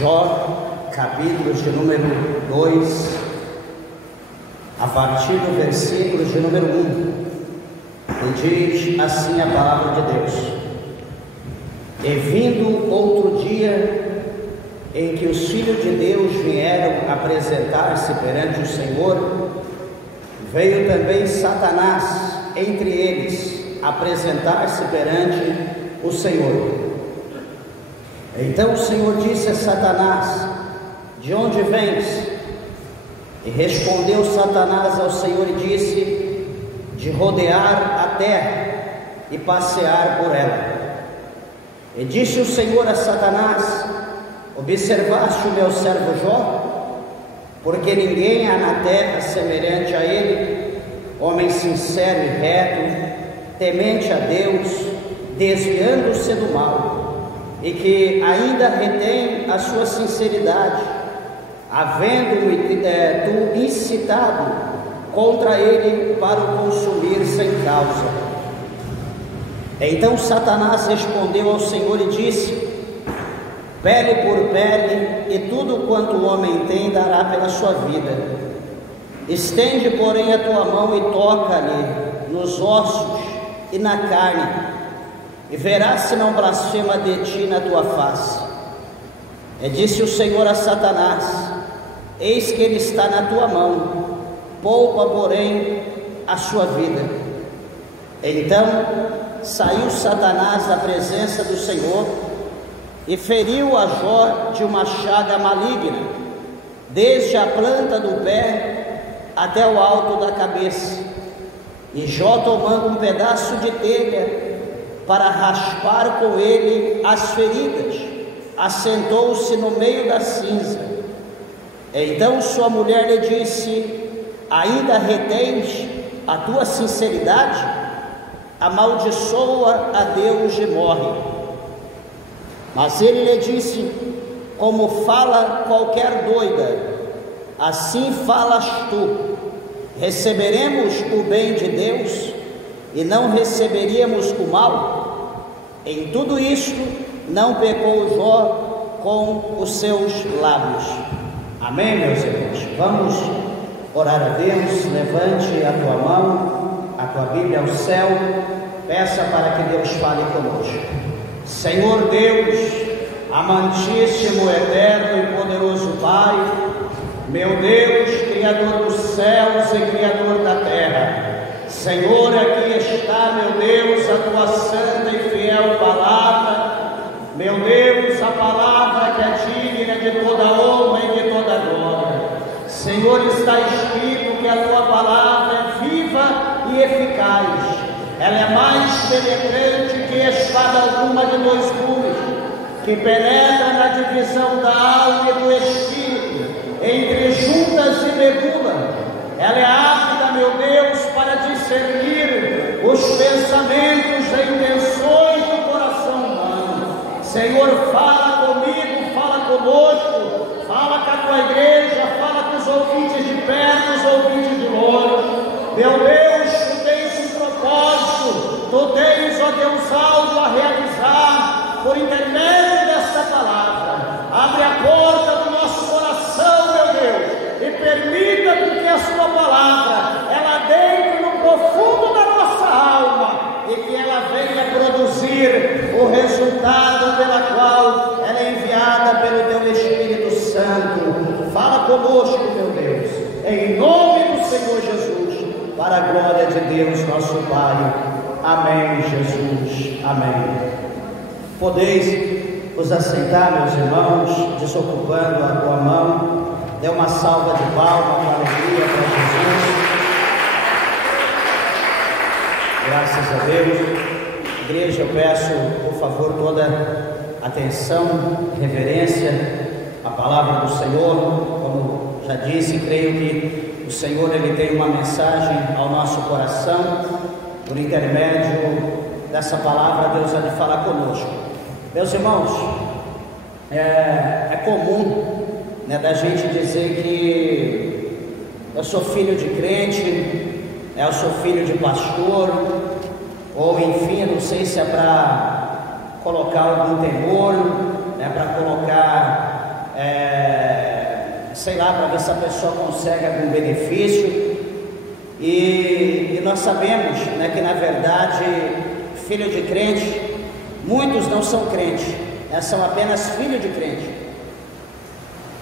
Jó, capítulo de número 2, a partir do versículo de número 1, e diz assim a palavra de Deus: E vindo outro dia, em que os filhos de Deus vieram apresentar-se perante o Senhor, veio também Satanás entre eles apresentar-se perante o Senhor. Então o Senhor disse a Satanás: De onde vens? E respondeu Satanás ao Senhor e disse: De rodear a terra e passear por ela. E disse o Senhor a Satanás: Observaste o meu servo Jó? Porque ninguém há na terra semelhante a ele, homem sincero e reto, temente a Deus, desviando-se do mal, e que ainda retém a sua sinceridade, havendo-me tu incitado contra ele para o consumir sem causa. Então Satanás respondeu ao Senhor e disse: Pele por pele, e tudo quanto o homem tem dará pela sua vida. Estende, porém, a tua mão e toca-lhe nos ossos e na carne, e verás se não blasfema de ti na tua face. E disse o Senhor a Satanás: Eis que ele está na tua mão, poupa, porém, a sua vida. Então saiu Satanás da presença do Senhor e feriu a Jó de uma chaga maligna, desde a planta do pé até o alto da cabeça. E Jó, tomando um pedaço de telha para raspar com ele as feridas, assentou-se no meio da cinza. Então sua mulher lhe disse: Ainda retens a tua sinceridade? Amaldiçoa a Deus e morre. Mas ele lhe disse: Como fala qualquer doida, assim falas tu. Receberemos o bem de Deus e não receberíamos o mal? Em tudo isto não pecou Jó com os seus lábios. Amém, meus irmãos? Vamos orar a Deus. Levante a tua mão, a tua Bíblia ao céu, peça para que Deus fale conosco. Senhor Deus, amantíssimo, eterno e poderoso Pai, meu Deus, Criador dos céus e Criador da terra, Senhor, aqui está, meu Deus, a tua santa e fiel palavra, meu Deus, a palavra que é digna de toda honra e de toda glória. Senhor, está escrito que a tua palavra é viva e eficaz, ela é mais penetrante que espada alguma de dois gumes, que penetra na divisão da alma e do espírito, entre juntas e medula. Ela é apta, meu Deus, para discernir os pensamentos e intenções do coração humano. Senhor, fala comigo, fala conosco, fala com a tua igreja, fala com os ouvintes de perto, os ouvintes de longe. Meu Deus, tu tens um propósito, tu tens, ó Deus, algo a realizar por intermédio desta palavra. Abre a porta do nosso coração, meu Deus, e permita que a sua palavra, ela entre no profundo da nossa alma e que ela venha produzir o resultado pela qual ela é enviada pelo teu Espírito Santo. Fala conosco, meu Deus, em nome do Senhor Jesus, para a glória de Deus nosso Pai. Amém, Jesus. Amém. Podeis vos assentar, meus irmãos, desocupando a tua mão. Dê uma salva de palmas, uma alegria para Jesus. Graças a Deus. Igreja, eu peço, por favor, toda atenção, reverência à palavra do Senhor. Como já disse, creio que o Senhor, Ele tem uma mensagem ao nosso coração. Por intermédio dessa palavra, Deus há de falar conosco. Meus irmãos, é comum, da gente dizer que eu sou filho de crente, eu sou filho de pastor, ou enfim, não sei se é para colocar algum temor, para colocar sei lá, para ver se a pessoa consegue algum benefício, e nós sabemos, né, que na verdade filho de crente, muitos não são crentes, né, são apenas filhos de crente.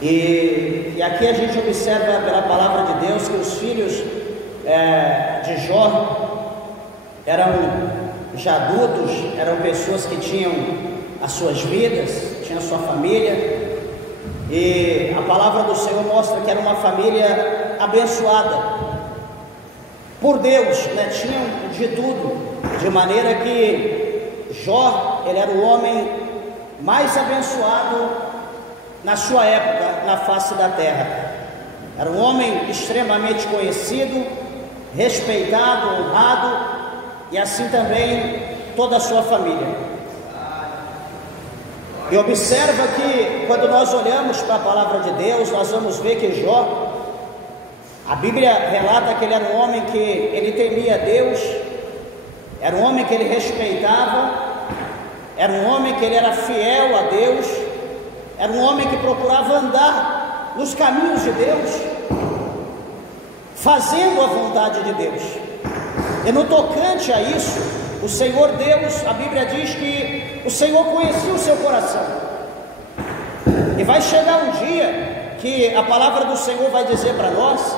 E aqui a gente observa pela palavra de Deus que os filhos de Jó eram já adultos, eram pessoas que tinham as suas vidas, tinham a sua família, e a palavra do Senhor mostra que era uma família abençoada por Deus, né? Tinham de tudo, de maneira que Jó, ele era o homem mais abençoado na sua época, na face da terra. Era um homem extremamente conhecido, respeitado, honrado, e assim também toda a sua família. E observa que quando nós olhamos para a palavra de Deus, nós vamos ver que Jó, a Bíblia relata que ele era um homem que ele temia Deus, era um homem que ele respeitava, era um homem que ele era fiel a Deus, era um homem que procurava andar nos caminhos de Deus, fazendo a vontade de Deus. E no tocante a isso, o Senhor Deus, a Bíblia diz que o Senhor conhecia o seu coração. E vai chegar um dia que a palavra do Senhor vai dizer para nós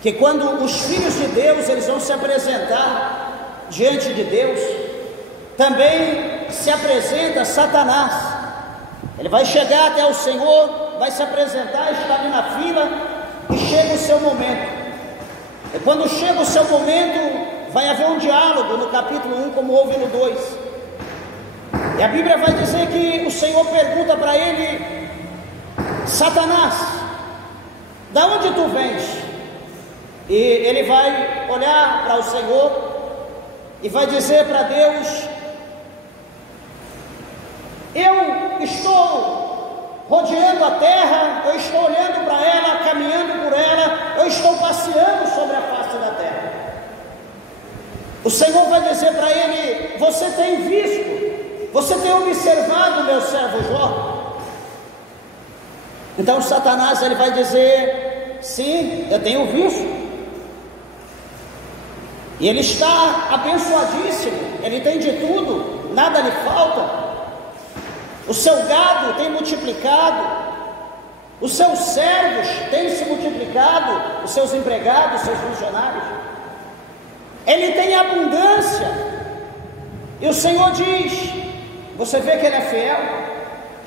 que quando os filhos de Deus eles vão se apresentar diante de Deus, também se apresenta Satanás. Ele vai chegar até o Senhor, vai se apresentar, está ali na fila, e chega o seu momento. E quando chega o seu momento, vai haver um diálogo no capítulo 1, como houve no 2. E a Bíblia vai dizer que o Senhor pergunta para ele: Satanás, da onde tu vens? E ele vai olhar para o Senhor e vai dizer para Deus: eu estou rodeando a terra, eu estou olhando para ela, caminhando por ela, eu estou passeando sobre a face da terra. O Senhor vai dizer para ele: você tem visto, você tem observado meu servo Jó? Então Satanás ele vai dizer: sim, eu tenho visto. E ele está abençoadíssimo, ele tem de tudo, nada lhe falta. O seu gado tem multiplicado, os seus servos têm se multiplicado, os seus empregados, os seus funcionários. Ele tem abundância. E o Senhor diz: você vê que ele é fiel,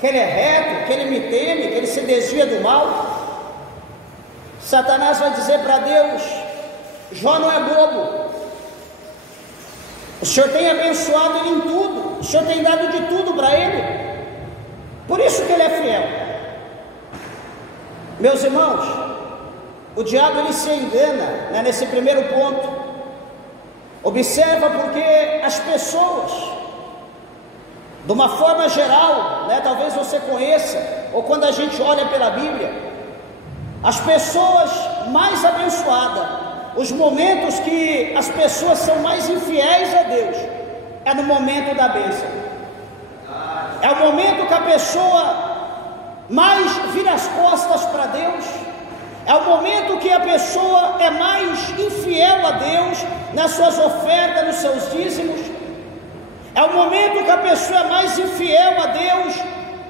que ele é reto, que ele me teme, que ele se desvia do mal? Satanás vai dizer para Deus: Jó não é bobo. O Senhor tem abençoado ele em tudo, o Senhor tem dado de tudo para ele, por isso que ele é fiel. Meus irmãos, o diabo ele se engana, né, nesse primeiro ponto. Observa, porque as pessoas, de uma forma geral, né, talvez você conheça, ou quando a gente olha pela Bíblia, as pessoas mais abençoadas, os momentos que as pessoas são mais infiéis a Deus, é no momento da bênção. É o momento que a pessoa mais vira as costas para Deus. É o momento que a pessoa é mais infiel a Deus nas suas ofertas, nos seus dízimos. É o momento que a pessoa é mais infiel a Deus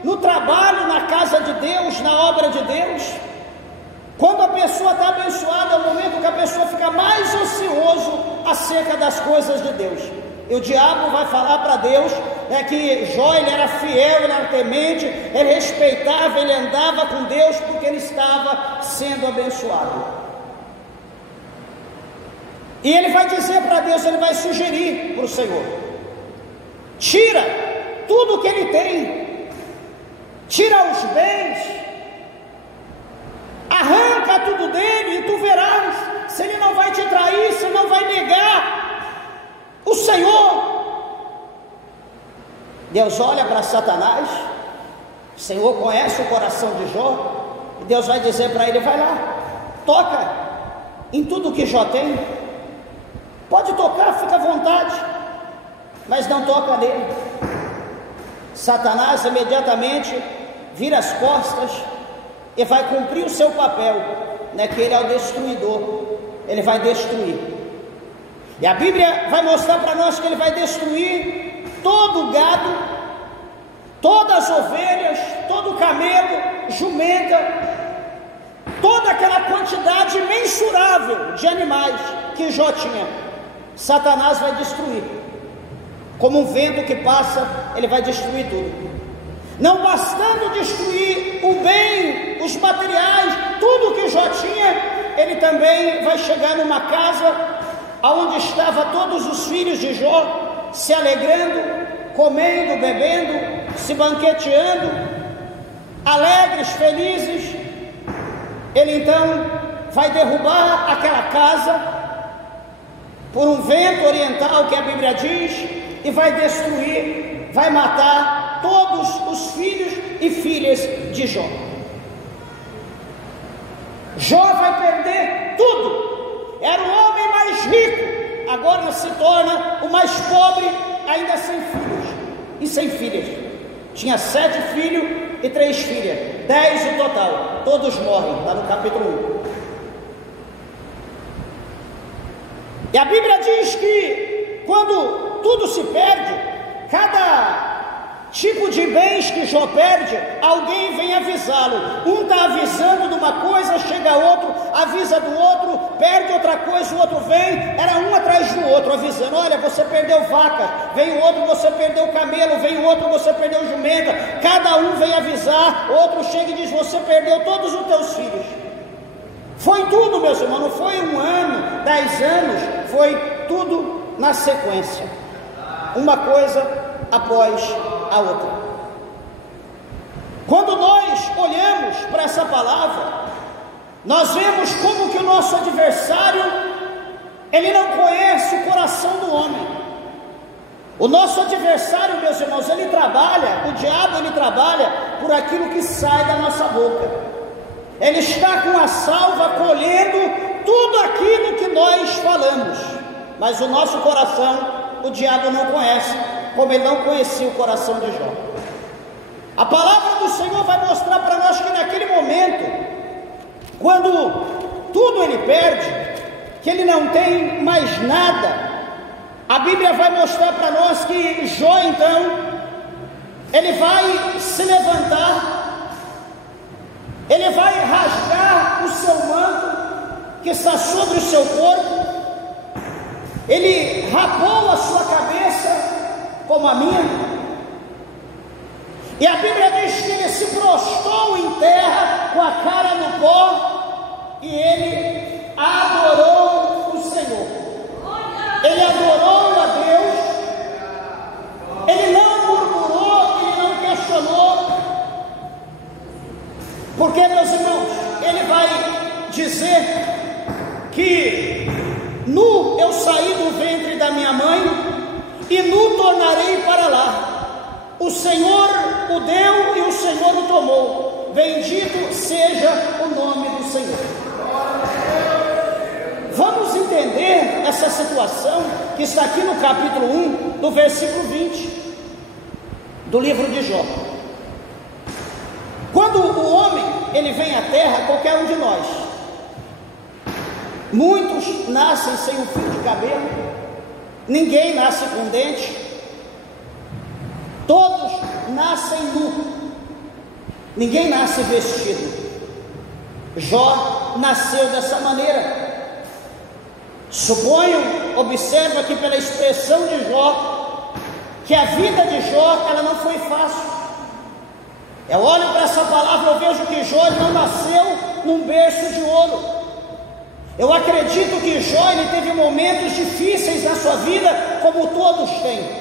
no trabalho, na casa de Deus, na obra de Deus. Quando a pessoa está abençoada, é o momento que a pessoa fica mais ocioso acerca das coisas de Deus. E o diabo vai falar para Deus, né, que Jó ele era fiel, ele era temente, ele respeitava, ele andava com Deus porque ele estava sendo abençoado. E ele vai dizer para Deus, ele vai sugerir para o Senhor: tira tudo que ele tem, tira os bens, arranca tudo dele e tu verás se ele não vai te trair, se não vai negar o Senhor. Deus olha para Satanás, o Senhor conhece o coração de Jó, e Deus vai dizer para ele: vai lá, toca em tudo que Jó tem, pode tocar, fica à vontade, mas não toca nele. Satanás imediatamente vira as costas e vai cumprir o seu papel, né, que ele é o destruidor, ele vai destruir. E a Bíblia vai mostrar para nós que ele vai destruir todo o gado, todas as ovelhas, todo o camelo, jumenta, toda aquela quantidade imensurável de animais que Jó tinha. Satanás vai destruir. Como um vento que passa, ele vai destruir tudo. Não bastando destruir o bem, os materiais, tudo que Jó tinha, ele também vai chegar numa casa onde estavam todos os filhos de Jó, se alegrando, comendo, bebendo, se banqueteando, alegres, felizes. Ele então vai derrubar aquela casa por um vento oriental, que a Bíblia diz, e vai destruir, vai matar todos os filhos e filhas de Jó. Jó vai perder tudo. Era o homem mais rico, agora se torna o mais pobre, ainda sem filhos e sem filhas. Tinha 7 filhos e 3 filhas, 10 no total, todos morrem, está no capítulo 1. E a Bíblia diz que quando tudo se perde, cada tipo de bens que Jó perde, alguém vem avisá-lo. Um está avisando de uma coisa, chega outro, avisa do outro, perde outra coisa, o outro vem, era um atrás do outro avisando: olha, você perdeu vacas, vem o outro, você perdeu camelo, vem o outro, você perdeu jumenta. Cada um vem avisar, outro chega e diz: você perdeu todos os teus filhos. Foi tudo, meus irmãos, não foi 1 ano, 10 anos, foi tudo na sequência, uma coisa após a outra. Quando nós olhamos para essa palavra, nós vemos como que o nosso adversário, ele não conhece o coração do homem. O nosso adversário, meus irmãos, ele trabalha, o diabo, ele trabalha por aquilo que sai da nossa boca. Ele está com a salva colhendo tudo aquilo que nós falamos, mas o nosso coração, o diabo não conhece, como ele não conhecia o coração de Jó. A palavra do Senhor vai mostrar para nós que naquele momento, quando tudo ele perde, que ele não tem mais nada, a Bíblia vai mostrar para nós que Jó então, ele vai se levantar, ele vai rasgar o seu manto que está sobre o seu corpo, ele rapou a sua cabeça como a minha, e a Bíblia diz que ele se prostrou em terra com a cara no pó, e ele adorou o Senhor. Ele adorou a Deus, ele não murmurou, ele não questionou, porque, meus irmãos, ele vai dizer que nu eu saí do ventre da minha mãe, e nu tornarei para lá. O Senhor o deu e o Senhor o tomou. Bendito seja o nome do Senhor. Vamos entender essa situação que está aqui no capítulo 1, do versículo 20 do livro de Jó. Quando o homem ele vem à terra, qualquer um de nós, muitos nascem sem um fio de cabelo, ninguém nasce com dente, todos nascem nu, ninguém nasce vestido. Jó nasceu dessa maneira. Suponho, observa aqui pela expressão de Jó, que a vida de Jó, ela não foi fácil. Eu olho para essa palavra, eu vejo que Jó não nasceu num berço de ouro. Eu acredito que Jó ele teve momentos difíceis na sua vida, como todos têm.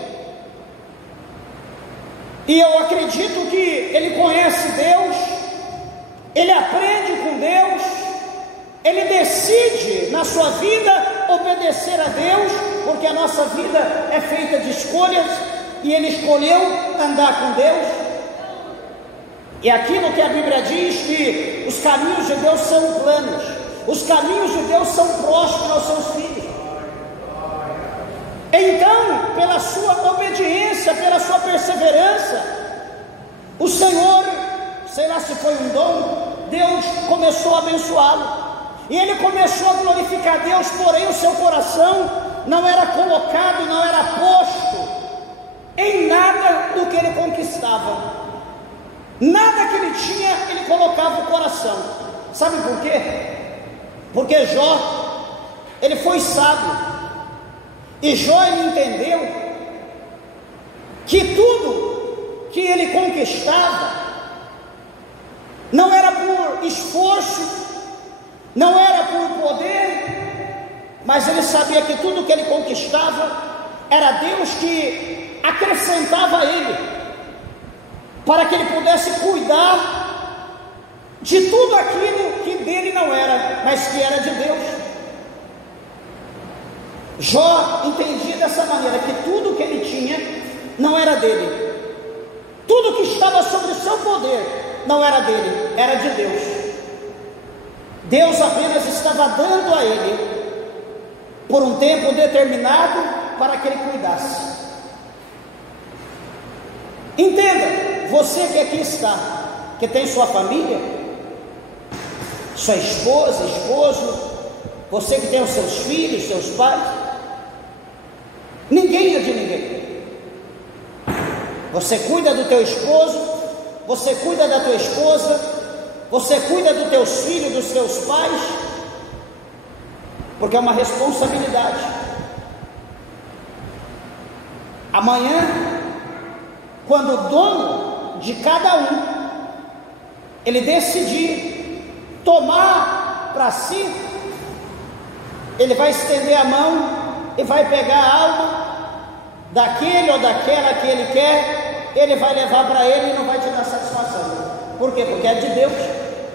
E eu acredito que ele conhece Deus, ele aprende com Deus, ele decide na sua vida obedecer a Deus, porque a nossa vida é feita de escolhas, e ele escolheu andar com Deus. E aquilo que a Bíblia diz, que os caminhos de Deus são planos, os caminhos de Deus são prósperos aos seus filhos. Então, pela sua obediência, pela sua perseverança, O Senhor, sei lá se foi um dom, Deus começou a abençoá-lo, e ele começou a glorificar Deus, porém o seu coração não era colocado, não era posto em nada do que ele conquistava. Nada que ele tinha, ele colocava o coração. Sabe por quê? Porque Jó, ele foi sábio, e Jó, ele entendeu que tudo que ele conquistava não era por esforço, não era por poder, mas ele sabia que tudo que ele conquistava era Deus que acrescentava a ele, para que ele pudesse cuidar de tudo aquilo que dele não era, mas que era de Deus. Jó entendia dessa maneira, que tudo que ele tinha não era dele, tudo que estava sobre o seu poder não era dele, era de Deus. Deus apenas estava dando a ele por um tempo determinado para que ele cuidasse. Entenda, você que aqui está, que tem sua família, sua esposa, esposo, você que tem os seus filhos, seus pais, ninguém é de ninguém. Você cuida do teu esposo, você cuida da tua esposa, você cuida dos teus filhos, dos teus pais, porque é uma responsabilidade. Amanhã, quando o dono de cada um, ele decidir tomar para si, ele vai estender a mão e vai pegar a alma daquele ou daquela que ele quer, ele vai levar para ele e não vai te dar satisfação. Por quê? Porque é de Deus,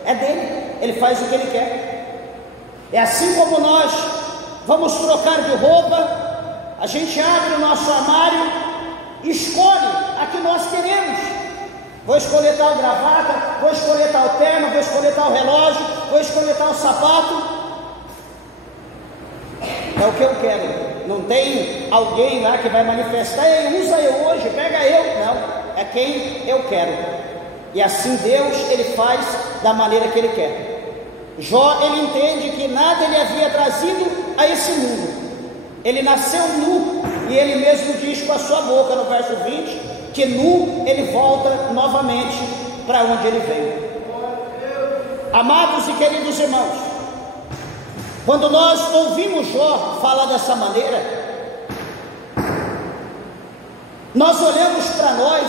é dele, ele faz o que ele quer. É assim como nós vamos trocar de roupa, a gente abre o nosso armário e escolhe a que nós queremos. Vou escolher tal gravata, vou escolher tal terno, vou escolher tal relógio, vou escolher tal sapato. É o que eu quero. Não tem alguém lá que vai manifestar, usa eu hoje, pega eu. Não, é quem eu quero. E assim Deus, ele faz da maneira que ele quer. Jó, ele entende que nada ele havia trazido a esse mundo. Ele nasceu nu, e ele mesmo diz com a sua boca no verso 20, que nu ele volta novamente para onde ele veio. Amados e queridos irmãos, quando nós ouvimos Jó falar dessa maneira, nós olhamos para nós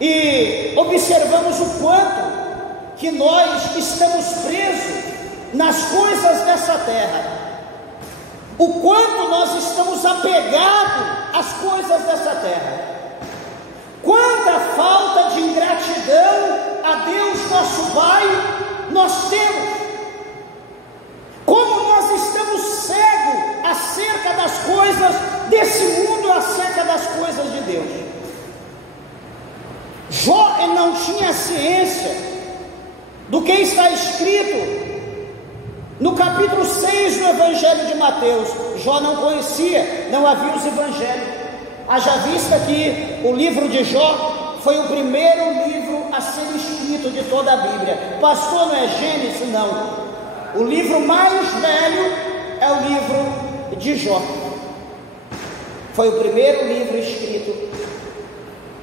e observamos o quanto que nós estamos presos nas coisas dessa terra, o quanto nós estamos apegados às coisas dessa terra, quanta falta de ingratidão a Deus nosso Pai nós temos. Como nós estamos cegos acerca das coisas desse mundo, acerca das coisas de Deus. Jó, ele não tinha ciência do que está escrito no capítulo 6 do Evangelho de Mateus. Jó não conhecia, não havia os evangelhos. Haja vista que o livro de Jó foi o primeiro livro a ser escrito de toda a Bíblia. Pastor, não é Gênesis? Não. O livro mais velho é o livro de Jó. Foi o primeiro livro escrito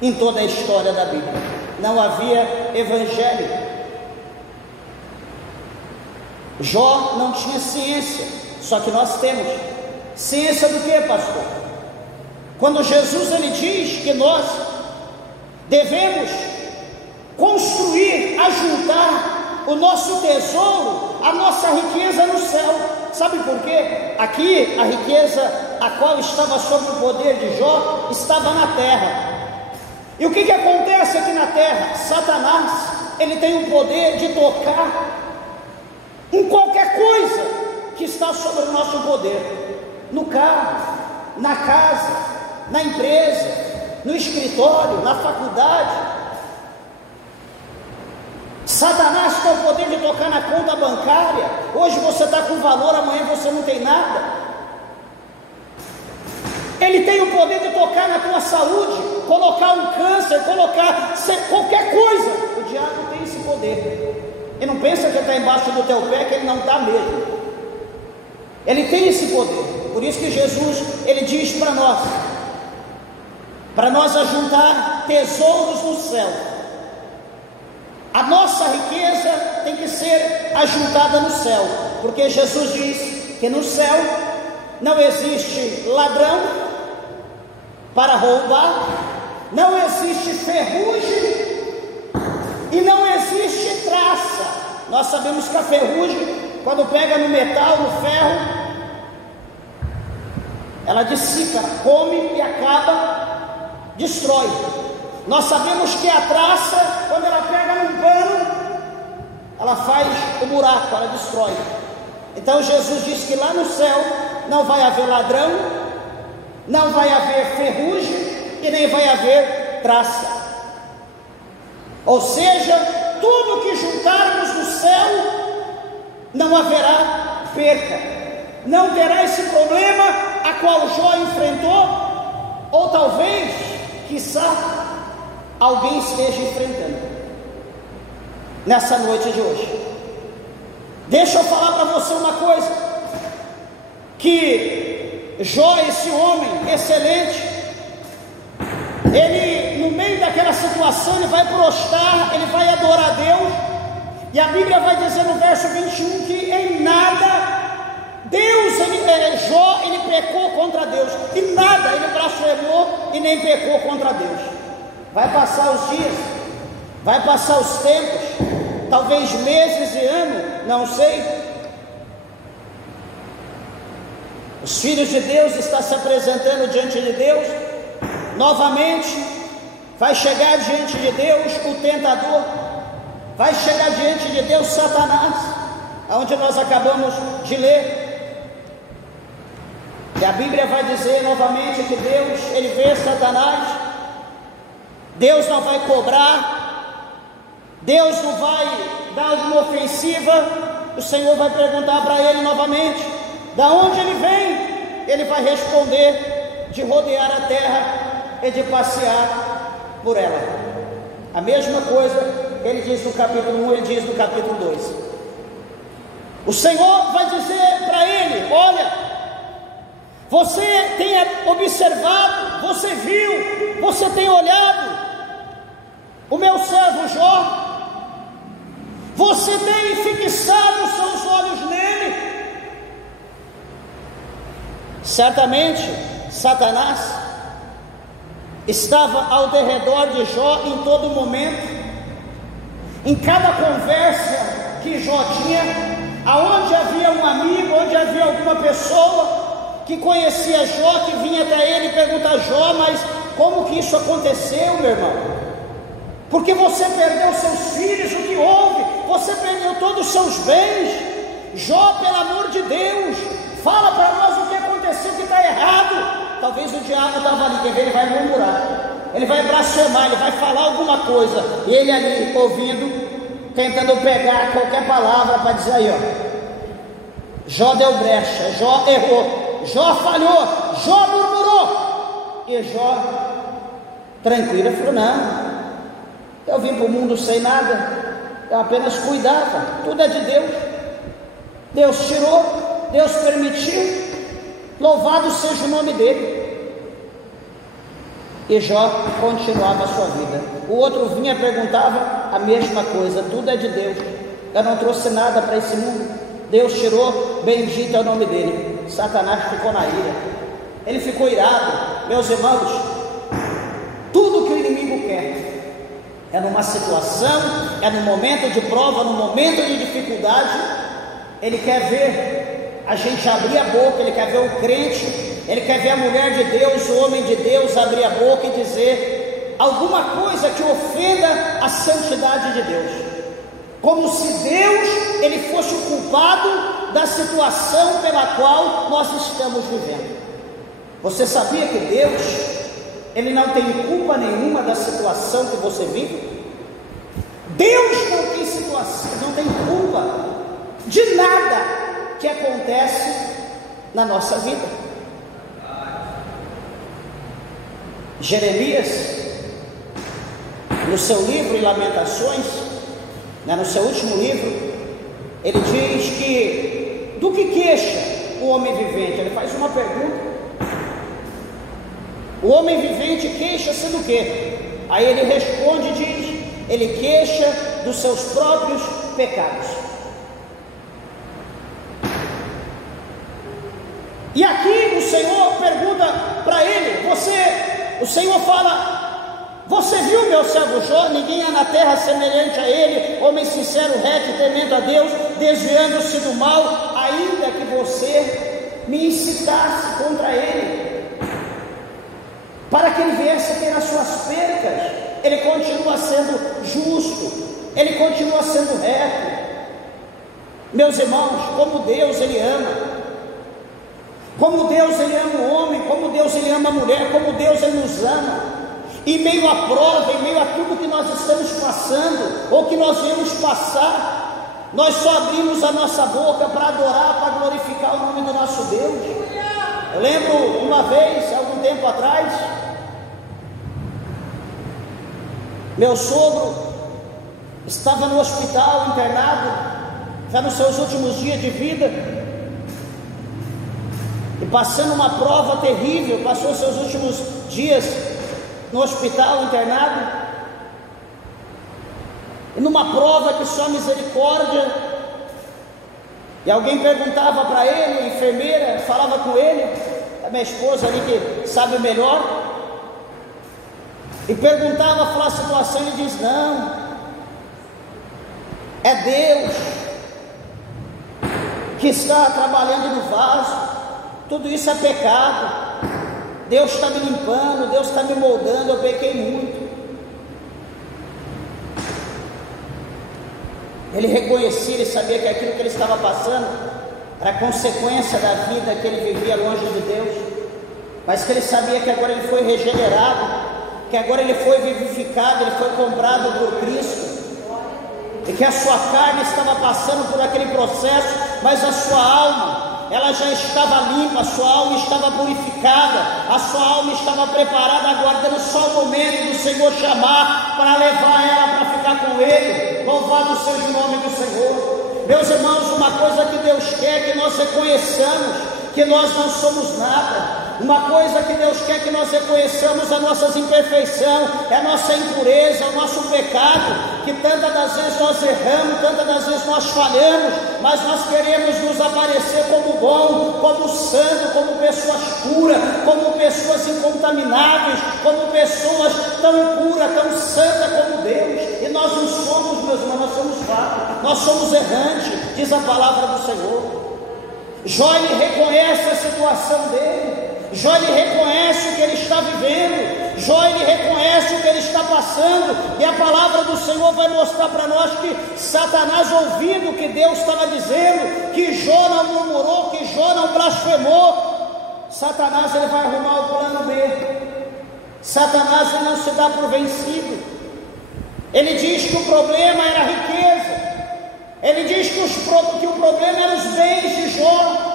em toda a história da Bíblia. Não havia evangelho. Jó não tinha ciência, só que nós temos. Ciência do que, pastor? Quando Jesus ele diz que nós devemos construir, ajuntar o nosso tesouro, a nossa riqueza no céu. Sabe por quê? Aqui a riqueza a qual estava sob o poder de Jó estava na terra. E o que acontece aqui na terra? Satanás, ele tem o poder de tocar em qualquer coisa que está sobre o nosso poder, no carro, na casa, na empresa, no escritório, na faculdade. Satanás tem o poder de tocar na conta bancária. Hoje você está com valor, amanhã você não tem nada. Ele tem o poder de tocar na tua saúde. colocar um câncer, colocar qualquer coisa. O diabo tem esse poder. E não pensa que ele está embaixo do teu pé, que ele não está mesmo. Ele tem esse poder. Por isso que Jesus, ele diz para nós ajuntar tesouros no céu. A nossa riqueza tem que ser ajuntada no céu, porque Jesus diz que no céu não existe ladrão para roubar, não existe ferrugem e não existe traça. Nós sabemos que a ferrugem, quando pega no metal, no ferro, ela dissipa, come e acaba, destrói. Nós sabemos que a traça, quando ela pega num pano, ela faz o buraco, ela destrói. Então Jesus disse que lá no céu não vai haver ladrão, não vai haver ferrugem e nem vai haver traça. Ou seja, tudo que juntarmos no céu não haverá perca, não terá esse problema a qual Jó enfrentou, ou talvez, quiçá, alguém esteja enfrentando nessa noite de hoje. Deixa eu falar para você uma coisa, que Jó, esse homem excelente, ele no meio daquela situação, ele vai prostrar, ele vai adorar a Deus, e a Bíblia vai dizer no verso 21 que em nada Jó, ele pecou contra Deus, e nada ele blasfemou e nem pecou contra Deus. Vai passar os dias, vai passar os tempos, talvez meses e anos, não sei. Os filhos de Deus estão se apresentando diante de Deus, novamente vai chegar diante de Deus o tentador, vai chegar diante de Deus Satanás, aonde nós acabamos de ler. E a Bíblia vai dizer novamente que Deus, ele vê Satanás, Deus não vai cobrar, Deus não vai dar uma ofensiva, o Senhor vai perguntar para ele novamente, da onde ele vem? Ele vai responder, de rodear a terra e de passear por ela. A mesma coisa ele diz no capítulo 1, ele diz no capítulo 2. O Senhor vai dizer para ele, olha, você tem observado, você viu, você tem olhado o meu servo Jó, você tem fixado os seus olhos nele. Certamente Satanás estava ao derredor de Jó em todo momento, em cada conversa que Jó tinha, aonde havia um amigo, onde havia alguma pessoa que conhecia Jó, que vinha até ele e pergunta: Jó, mas como que isso aconteceu, meu irmão? Porque você perdeu seus filhos, o que houve? Você perdeu todos os seus bens. Jó, pelo amor de Deus, fala para nós o que aconteceu, que está errado. Talvez o diabo estava ali, quer ver, ele vai murmurar, ele vai blasfemar, ele vai falar alguma coisa, e ele ali ouvindo, tentando pegar qualquer palavra para dizer aí, ó, Jó deu brecha, Jó errou, Jó falhou, Jó murmurou. E Jó, tranquilo, falou: não, eu vim para o mundo sem nada, eu apenas cuidava, tudo é de Deus, Deus tirou, Deus permitiu, louvado seja o nome dele. E Jó continuava a sua vida. O outro vinha e perguntava a mesma coisa, tudo é de Deus, eu não trouxe nada para esse mundo, Deus tirou, bendito é o nome dele. Satanás ficou na ira, ele ficou irado. Meus irmãos, tudo que o inimigo quer é numa situação, é num momento de prova, num momento de dificuldade, ele quer ver a gente abrir a boca, ele quer ver o crente, ele quer ver a mulher de Deus, o homem de Deus abrir a boca e dizer alguma coisa que ofenda a santidade de Deus, como se Deus ele fosse o culpado da situação pela qual nós estamos vivendo. Você sabia que Deus ele não tem culpa nenhuma da situação que você vive? Deus não tem situação, não tem culpa de nada que acontece na nossa vida. Jeremias, no seu livro em Lamentações, no seu último livro, ele diz que do que queixa o homem vivente? Ele faz uma pergunta. O homem vivente queixa-se do quê? Aí ele responde e diz: ele queixa dos seus próprios pecados. E aqui o Senhor pergunta para ele, o Senhor fala: você viu meu servo Jó? Ninguém há na terra semelhante a ele, homem sincero, reto, temendo a Deus, desviando-se do mal, ainda que você me incitasse contra ele, para que ele viesse a ter as suas percas. Ele continua sendo justo, ele continua sendo reto. Meus irmãos, como Deus ele ama, como Deus ele ama o homem, como Deus ele ama a mulher, como Deus ele nos ama. Em meio à prova, em meio a tudo que nós estamos passando, ou que nós vamos passar, nós só abrimos a nossa boca para adorar, para glorificar o nome do nosso Deus. Eu lembro uma vez, algum tempo atrás, meu sogro estava no hospital, internado, já nos seus últimos dias de vida, e passando uma prova terrível, passou seus últimos dias no hospital, internado, e numa prova que só misericórdia. E alguém perguntava para ele, a enfermeira falava com ele, a minha esposa ali que sabe melhor, e perguntava, falava a situação, ele diz: não, é Deus que está trabalhando no vaso, tudo isso é pecado, Deus está me limpando, Deus está me moldando, eu pequei muito. Ele reconhecia, ele sabia que aquilo que ele estava passando era consequência da vida que ele vivia longe de Deus, mas que ele sabia que agora ele foi regenerado, que agora ele foi vivificado, ele foi comprado por Cristo, e que a sua carne estava passando por aquele processo, mas a sua alma, ela já estava limpa, a sua alma estava purificada, a sua alma estava preparada, aguardando só o momento do Senhor chamar para levar ela para ficar com Ele. Louvado seja o nome do Senhor. Meus irmãos, uma coisa que Deus quer é que nós reconheçamos que nós não somos nada. Uma coisa que Deus quer que nós reconheçamos a nossa imperfeição, é a nossa impureza, é o nosso pecado, que tantas das vezes nós erramos, tantas das vezes nós falhamos, mas nós queremos nos aparecer como bom, como santo, como pessoas puras, como pessoas incontamináveis, como pessoas tão impuras, tão santas como Deus, e nós não somos, meus irmãos, nós somos falhos, nós somos errantes, diz a palavra do Senhor. Jó ele reconhece a situação dele, Jó ele reconhece o que ele está vivendo, Jó ele reconhece o que ele está passando, e a palavra do Senhor vai mostrar para nós que Satanás, ouvindo o que Deus estava dizendo, que Jó não murmurou, que Jó não blasfemou, Satanás ele vai arrumar o plano B. Satanás ele não se dá por vencido. Ele diz que o problema era a riqueza, ele diz que o problema era os bens de Jó,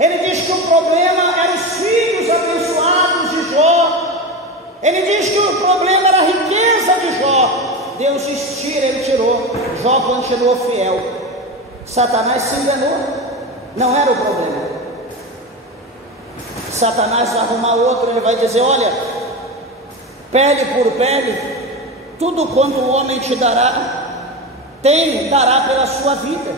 ele diz que o problema eram os filhos abençoados de Jó, ele diz que o problema era a riqueza de Jó. Deus diz: tira, ele tirou, Jó continuou fiel. Satanás se enganou, não era o problema. Satanás vai arrumar outro, ele vai dizer: olha, pele por pele, tudo quanto o homem te dará, dará pela sua vida.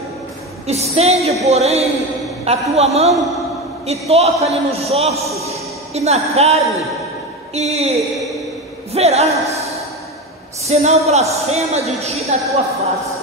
Estende, porém, a tua mão e toca-lhe nos ossos e na carne, e verás se não blasfema de ti na tua face.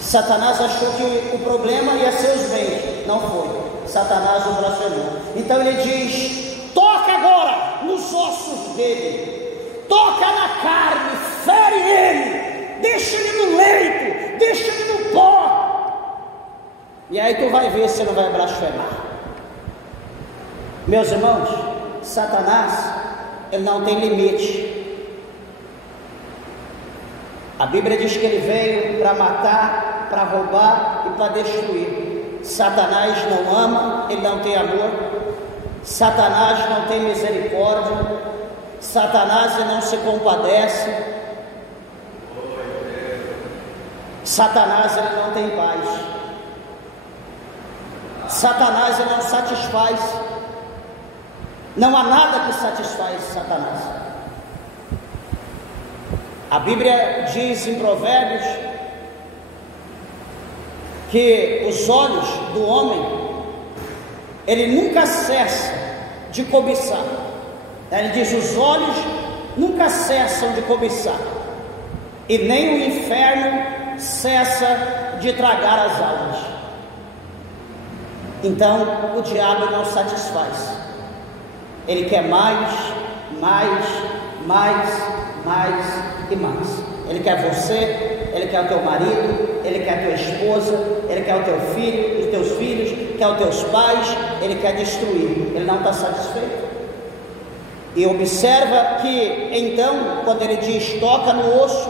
Satanás achou que o problema ia ser os bens, não foi. Satanás o blasfemou. Então ele diz: toca agora nos ossos dele, toca na carne, fere ele, deixa ele no leito, deixa ele no pó, e aí tu vai ver se não vai blasfemar. Meus irmãos, Satanás, ele não tem limite. A Bíblia diz que ele veio para matar, para roubar e para destruir. Satanás não ama, ele não tem amor. Satanás não tem misericórdia. Satanás ele não se compadece, Satanás ele não tem paz, Satanás ele não satisfaz, não há nada que satisfaz Satanás. A Bíblia diz em Provérbios que os olhos do homem, ele nunca cessa de cobiçar. Ele diz: os olhos nunca cessam de cobiçar, e nem o inferno cessa de tragar as almas. Então o diabo não satisfaz, ele quer mais e mais. Ele quer você, ele quer o teu marido, ele quer a tua esposa, ele quer o teu filho, os teus filhos, quer os teus pais, ele quer destruir, ele não está satisfeito. E observa que então, quando ele diz toca no osso,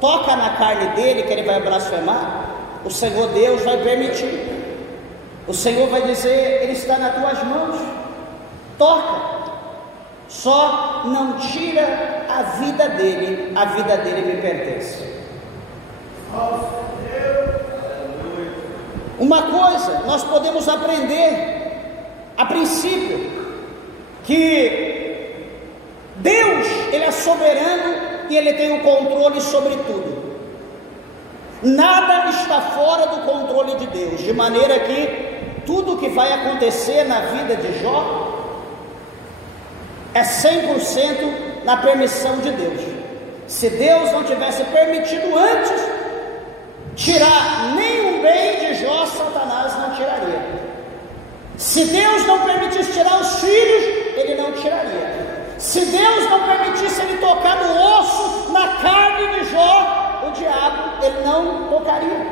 toca na carne dele, que ele vai blasfemar, o Senhor Deus vai permitir. O Senhor vai dizer: ele está nas tuas mãos, toca, só não tira a vida dele me pertence. Uma coisa nós podemos aprender a princípio, que Deus ele é soberano e ele tem o controle sobre tudo. Nada está fora do controle de Deus, de maneira que tudo que vai acontecer na vida de Jó é 100% na permissão de Deus. Se Deus não tivesse permitido antes tirar nenhum bem de Jó, Satanás não tiraria. Se Deus não permitisse tirar os filhos, ele não tiraria. Se Deus não permitisse ele tocar no osso, na carne de Jó, o diabo ele não tocaria.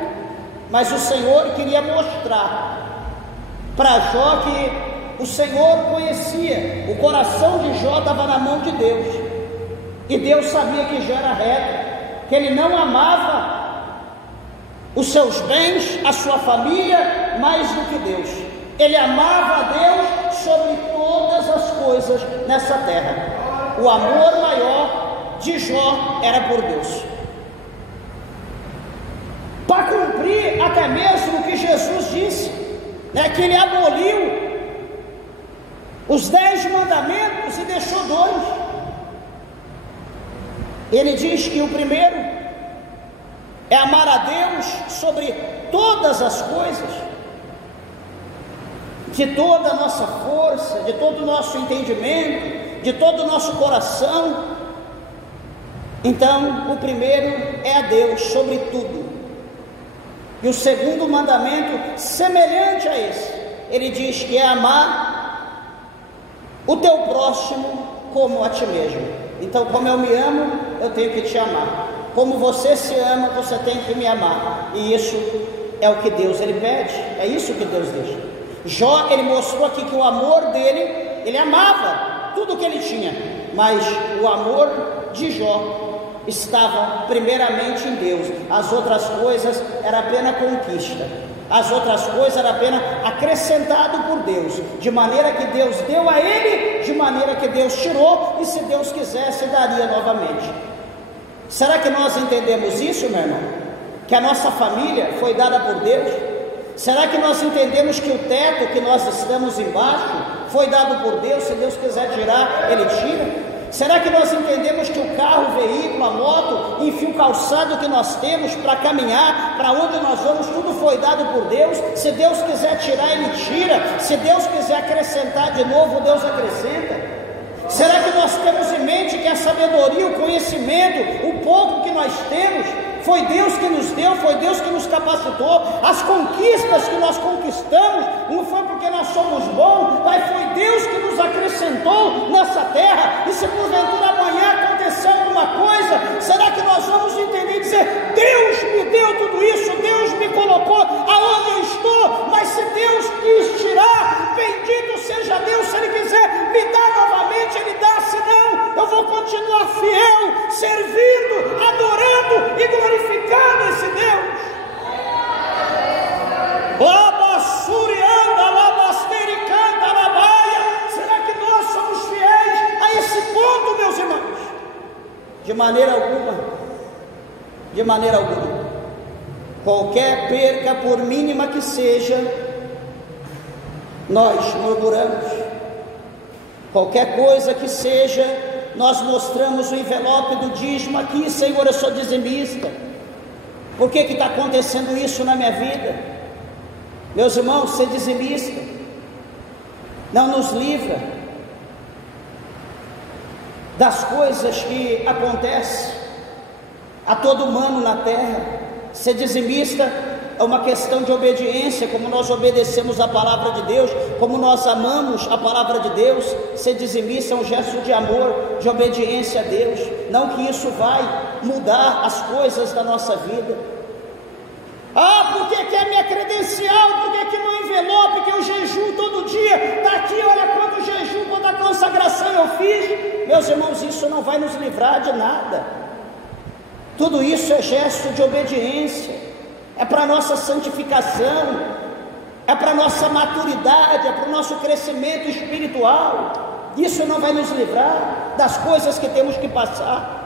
Mas o Senhor queria mostrar para Jó que o Senhor conhecia, o coração de Jó estava na mão de Deus, e Deus sabia que Jó era reto, que ele não amava os seus bens, a sua família, mais do que Deus. Ele amava a Deus sobre todas as coisas nessa terra. O amor maior de Jó era por Deus. Para cumprir até mesmo o que Jesus disse, que ele aboliu os 10 mandamentos e deixou 2. Ele diz que o primeiro é amar a Deus sobre todas as coisas, de toda a nossa força, de todo o nosso entendimento, de todo o nosso coração. Então, o primeiro é a Deus sobre tudo. E o segundo mandamento, semelhante a esse, ele diz que é amar o teu próximo como a ti mesmo. Então, como eu me amo, eu tenho que te amar. Como você se ama, você tem que me amar. E isso é o que Deus ele pede, é isso que Deus diz. Jó, ele mostrou aqui que o amor dele, ele amava tudo que ele tinha, mas o amor de Jó estava primeiramente em Deus. As outras coisas era apenas conquista, as outras coisas era apenas acrescentado por Deus, de maneira que Deus deu a ele, de maneira que Deus tirou, e se Deus quisesse daria novamente. Será que nós entendemos isso, meu irmão? Que a nossa família foi dada por Deus? Será que nós entendemos que o teto que nós estamos embaixo foi dado por Deus? Se Deus quiser tirar, ele tira. Será que nós entendemos que o carro, o veículo, a moto, enfim, o calçado que nós temos para caminhar, para onde nós vamos, tudo foi dado por Deus? Se Deus quiser tirar, ele tira. Se Deus quiser acrescentar de novo, Deus acrescenta. Será que nós temos em mente que a sabedoria, o conhecimento, o pouco que nós temos, foi Deus que nos deu, foi Deus que nos capacitou? As conquistas que nós conquistamos, não foi porque nós somos bons, mas foi Deus que nos acrescentou nessa terra. E se porventura amanhã acontecer alguma coisa, será que nós vamos entender e dizer: Deus me deu tudo isso, Deus me colocou aonde eu estou, mas se Deus quis tirar, bendito seja Deus, se Ele quiser me dar novamente, Ele dá, senão eu vou continuar fiel, servindo, adorando e glorificando esse Deus. Será que nós somos fiéis a esse ponto, meus irmãos? maneira alguma, de maneira alguma. Qualquer perca, por mínima que seja, nós murmuramos. Qualquer coisa que seja, nós mostramos o envelope do dízimo aqui: Senhor, eu sou dizimista. Por que está acontecendo isso na minha vida? Meus irmãos, ser dizimista não nos livra das coisas que acontecem a todo humano na terra. Ser dizimista é uma questão de obediência, como nós obedecemos a palavra de Deus, como nós amamos a palavra de Deus. Ser dizimista é um gesto de amor, de obediência a Deus. Não que isso vai mudar as coisas da nossa vida. Porque quer minha credencial, porque que meu envelope, que eu jejuo todo dia, está aqui, olha quanto jejum, quanta consagração eu fiz. Meus irmãos, isso não vai nos livrar de nada. Tudo isso é gesto de obediência, é para a nossa santificação, é para a nossa maturidade, é para o nosso crescimento espiritual. Isso não vai nos livrar das coisas que temos que passar.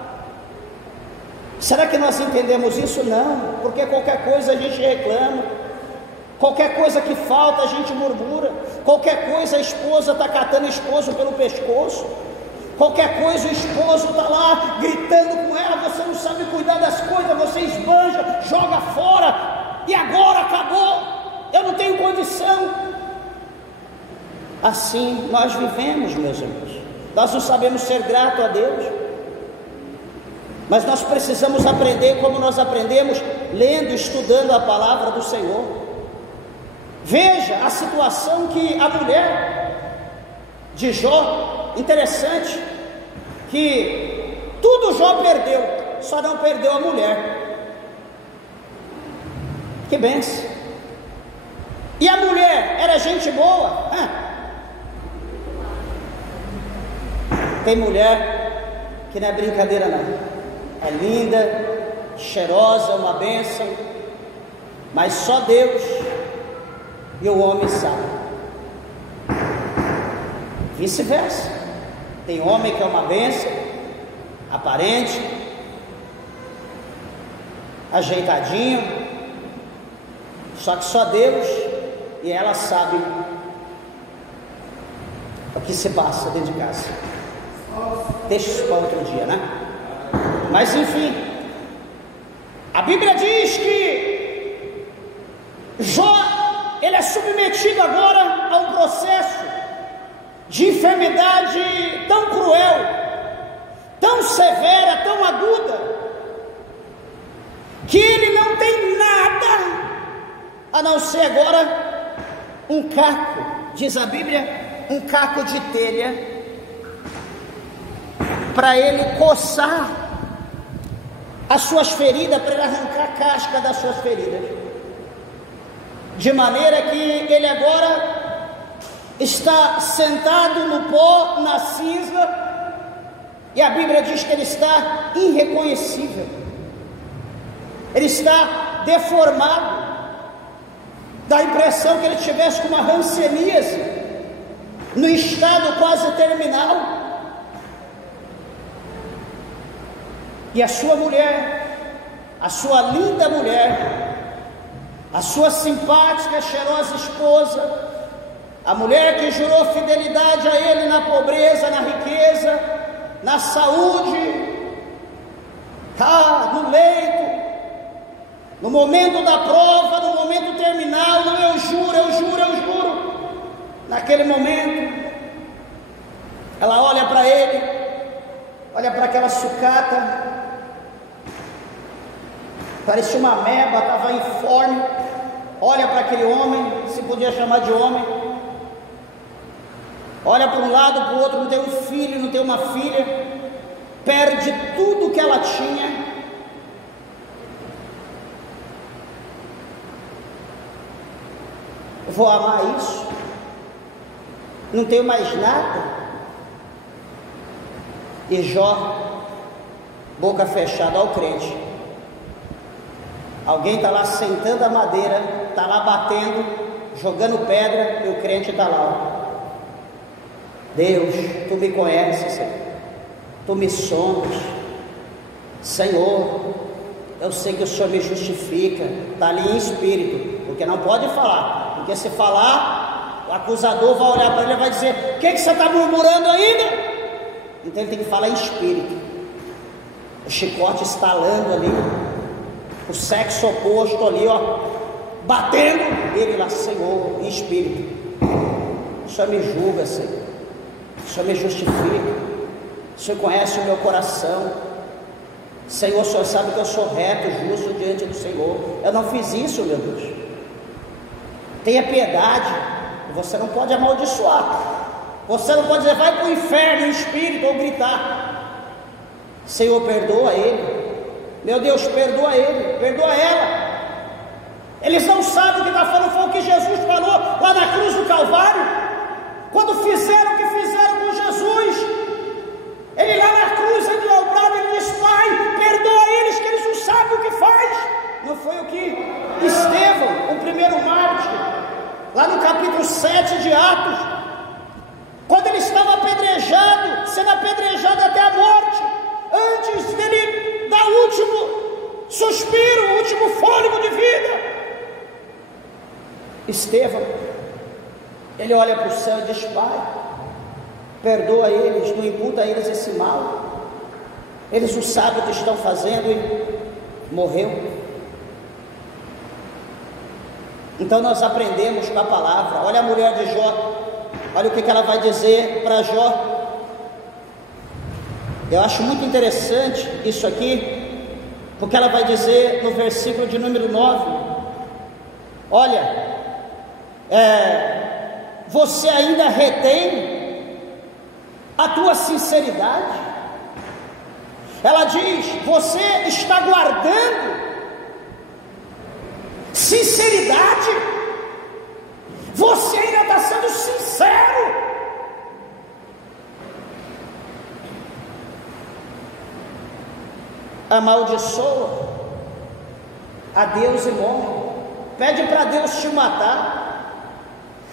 Será que nós entendemos isso? Não, porque qualquer coisa a gente reclama, qualquer coisa que falta a gente murmura, qualquer coisa a esposa está catando o esposo pelo pescoço, qualquer coisa o esposo está lá gritando com ela: você não sabe cuidar das coisas, você esbanja, joga fora, e agora acabou, eu não tenho condição. Assim nós vivemos, meus irmãos. Nós não sabemos ser gratos a Deus, mas nós precisamos aprender como nós aprendemos, lendo, estudando a palavra do Senhor. Veja a situação que a mulher de Jó, interessante, que tudo Jó perdeu, só não perdeu a mulher. Que bênção! E a mulher era gente boa? Tem mulher que não é brincadeira não. É linda, cheirosa, uma bênção, mas só Deus e o homem sabe. Vice-versa, tem homem que é uma bênção, aparente, ajeitadinho, só que só Deus e ela sabe o que se passa dentro de casa. Deixa isso para outro dia, né? Mas enfim, a Bíblia diz que Jó, ele é submetido agora a um processo de enfermidade tão cruel, tão severa, tão aguda, que ele não tem nada a não ser agora um caco, diz a Bíblia, um caco de telha, para ele coçar as suas feridas, para ele arrancar a casca das suas feridas, de maneira que ele agora está sentado no pó, na cinza, e a Bíblia diz que ele está irreconhecível, ele está deformado, dá a impressão que ele tivesse com uma hanseníase, no estado quase terminal. E a sua mulher, a sua linda mulher, a sua simpática, cheirosa esposa, a mulher que jurou fidelidade a ele na pobreza, na riqueza, na saúde, no leito, no momento da prova, no momento terminal, no eu juro, eu juro, eu juro. Naquele momento, ela olha para ele, olha para aquela sucata, parecia uma ameba, estava informe, olha para aquele homem, se podia chamar de homem, olha para um lado, para o outro, não tem um filho, não tem uma filha, perde tudo que ela tinha. Vou amar isso? Não tenho mais nada? E Jó, boca fechada, ao crente. Alguém está lá sentando a madeira, está lá batendo, jogando pedra, e o crente está lá. Deus, tu me conheces, Senhor, tu me sondas, Senhor, eu sei que o Senhor me justifica, está ali em espírito, porque não pode falar, porque se falar, o acusador vai olhar para ele e vai dizer: o que você está murmurando ainda? Então ele tem que falar em espírito, o chicote estalando ali, o sexo oposto ali, ó, batendo, ele lá: Senhor, em espírito, o Senhor me julga, Senhor, o Senhor me justifica, o Senhor conhece o meu coração, Senhor, o Senhor sabe que eu sou reto e justo diante do Senhor, eu não fiz isso, meu Deus, tenha piedade. Você não pode amaldiçoar, você não pode dizer vai para o inferno em espírito ou gritar. Senhor, perdoa ele, meu Deus, perdoa ele, perdoa ela. Eles não sabem o que está falando, foi o que Jesus falou lá na cruz do Calvário, quando fizeram o que fizeram com Jesus. Ele lá na cruz, ele dobrado, ele diz: Pai, perdoa eles, que eles não sabem o que faz. Não foi o que Estevão, o primeiro mártir, lá no capítulo 7 de Atos, quando ele estava apedrejado, sendo apedrejado até a morte, antes dele dar o último suspiro, o último fôlego de vida, Estevão, ele olha para o céu e diz: Pai, perdoa eles, não imputa a eles esse mal, eles não sabem o que estão fazendo, e morreu. Então nós aprendemos com a palavra. Olha a mulher de Jó, olha o que ela vai dizer para Jó. Eu acho muito interessante isso aqui, porque ela vai dizer no versículo de número 9: olha, você ainda retém a tua sinceridade? Ela diz: você está guardando sinceridade? Você ainda está sendo sincero? Amaldiçoa a Deus e morre, pede para Deus te matar,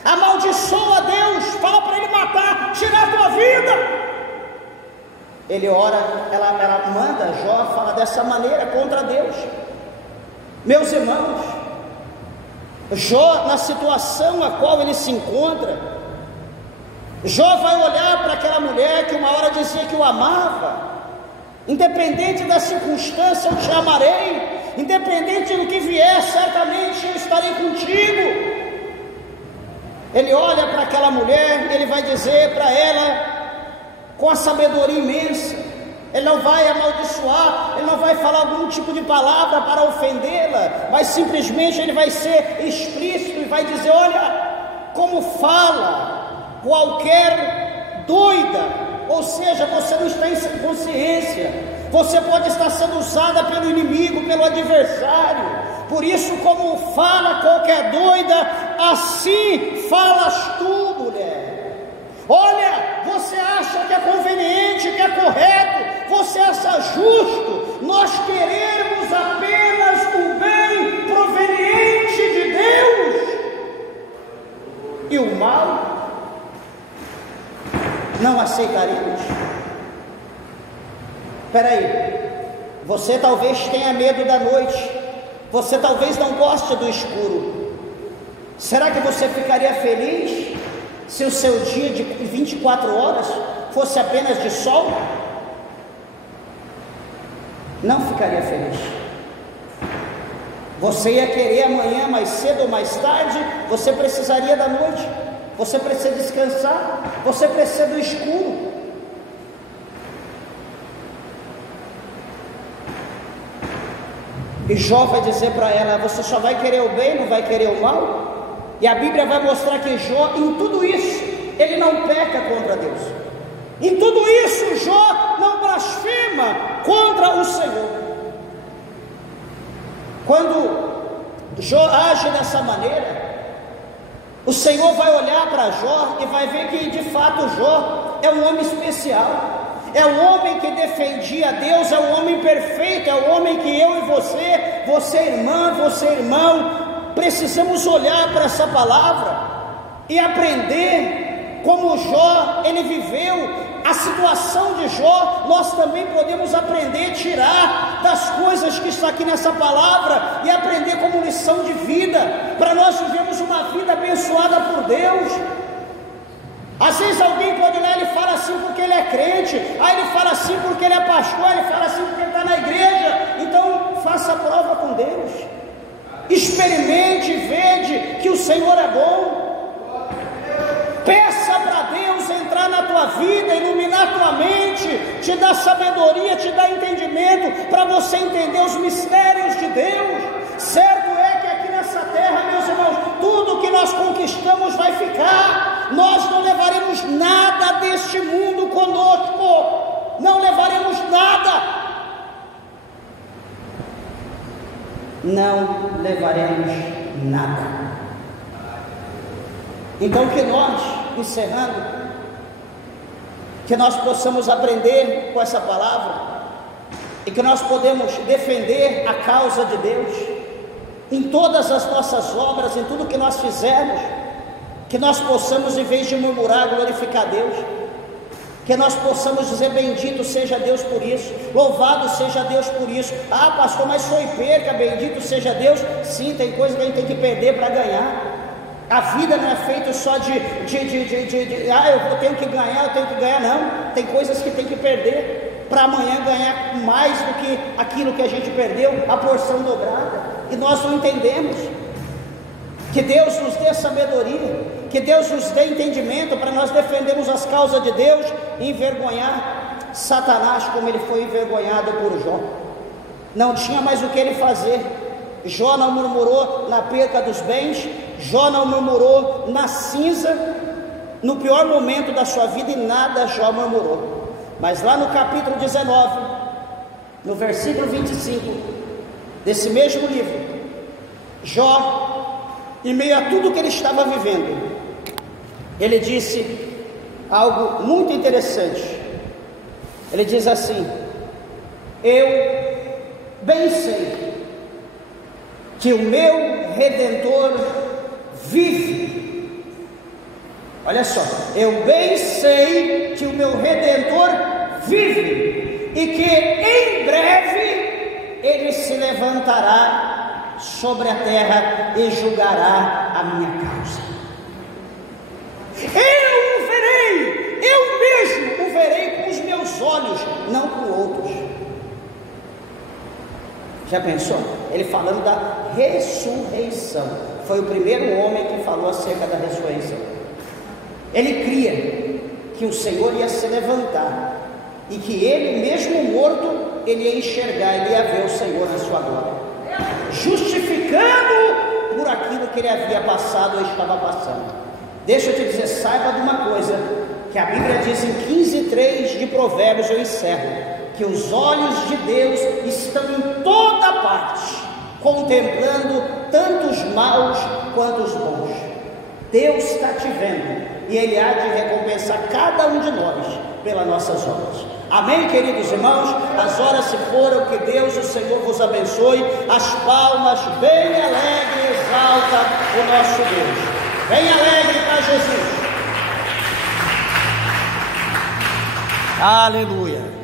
amaldiçoa a Deus, fala para ele matar, tirar a tua vida. Ele ora, ela manda Jó, fala dessa maneira contra Deus. Meus irmãos, Jó, na situação a qual ele se encontra, Jó vai olhar para aquela mulher que uma hora dizia que o amava: independente da circunstância eu te amarei, independente do que vier, certamente eu estarei contigo. Ele olha para aquela mulher, ele vai dizer para ela com a sabedoria imensa, ele não vai amaldiçoar, ele não vai falar algum tipo de palavra para ofendê-la, mas simplesmente ele vai ser explícito e vai dizer: olha, como fala qualquer doida, ou seja, você não está em consciência, você pode estar sendo usada pelo inimigo, pelo adversário, por isso como fala qualquer doida, assim falas tu, mulher. Olha, você acha que é conveniente, que é correto, você acha justo nós queremos apenas o bem proveniente de Deus, e o mal não aceitaremos? Espera aí, você talvez tenha medo da noite, você talvez não goste do escuro. Será que você ficaria feliz se o seu dia de 24 horas fosse apenas de sol? Não ficaria feliz. Você ia querer amanhã mais cedo ou mais tarde, você precisaria da noite, você precisa descansar, você precisa do escuro. E Jó vai dizer para ela: você só vai querer o bem, não vai querer o mal? E a Bíblia vai mostrar que Jó, em tudo isso, ele não peca contra Deus. Em tudo isso, Jó não blasfema contra o Senhor. Quando Jó age dessa maneira, o Senhor vai olhar para Jó e vai ver que de fato Jó é um homem especial. É o homem que defendia a Deus, é o homem perfeito, é o homem que eu e você irmã, você irmão, precisamos olhar para essa palavra e aprender como Jó, ele viveu a situação de Jó, nós também podemos aprender, tirar das coisas que está aqui nessa palavra e aprender como lição de vida, para nós vivermos uma vida abençoada por Deus. Às vezes alguém pode olhar, ele fala assim porque ele é crente, aí ele fala assim porque ele é pastor, ele fala assim porque ele está na igreja. Então faça a prova com Deus, experimente, vede que o Senhor é bom, peça para Deus entrar na tua vida, iluminar tua mente, te dar sabedoria, te dar entendimento, para você entender os mistérios de Deus. Certo é que aqui nessa terra, meus irmãos, tudo que nós conquistamos vai ficar. Nós não levaremos nada deste mundo conosco, não levaremos nada, não levaremos nada. Então que nós, encerrando, que nós possamos aprender com essa palavra, e que nós podemos defender a causa de Deus, em todas as nossas obras, em tudo que nós fizermos, que nós possamos, em vez de murmurar, glorificar Deus, que nós possamos dizer: bendito seja Deus por isso, louvado seja Deus por isso. Ah, pastor, mas foi perca, bendito seja Deus. Sim, tem coisa que a gente tem que perder para ganhar. A vida não é feita só de eu tenho que ganhar, não. Tem coisas que tem que perder, para amanhã ganhar mais do que aquilo que a gente perdeu, a porção dobrada, e nós não entendemos. Que Deus nos dê sabedoria, que Deus nos dê entendimento, para nós defendermos as causas de Deus e envergonhar Satanás como ele foi envergonhado por Jó. Não tinha mais o que ele fazer. Jó não murmurou na perca dos bens, Jó não murmurou na cinza, no pior momento da sua vida, e nada Jó murmurou. Mas lá no capítulo 19, no versículo 25 desse mesmo livro, Jó, em meio a tudo que ele estava vivendo, ele disse algo muito interessante. Ele diz assim: eu bem sei que o meu Redentor vive. Olha só, eu bem sei que o meu Redentor vive, e que em breve ele se levantará sobre a terra e julgará a minha causa. Eu o verei, eu mesmo o verei com os meus olhos, não com outros. Já pensou? Ele falando da ressurreição. Foi o primeiro homem que falou acerca da ressurreição. Ele cria que o Senhor ia se levantar, e que ele mesmo morto, ele ia enxergar, ele ia ver o Senhor na sua glória, justificando por aquilo que ele havia passado ou estava passando. Deixa eu te dizer, saiba de uma coisa, que a Bíblia diz em 15:3 de Provérbios, eu encerro, que os olhos de Deus estão em toda parte, contemplando tanto os maus quanto os bons. Deus está te vendo, e Ele há de recompensar cada um de nós pelas nossas obras. Amém, queridos irmãos? As horas se foram, que Deus, o Senhor, vos abençoe. As palmas bem alegre exalta o nosso Deus. Bem alegre para Jesus. Aleluia.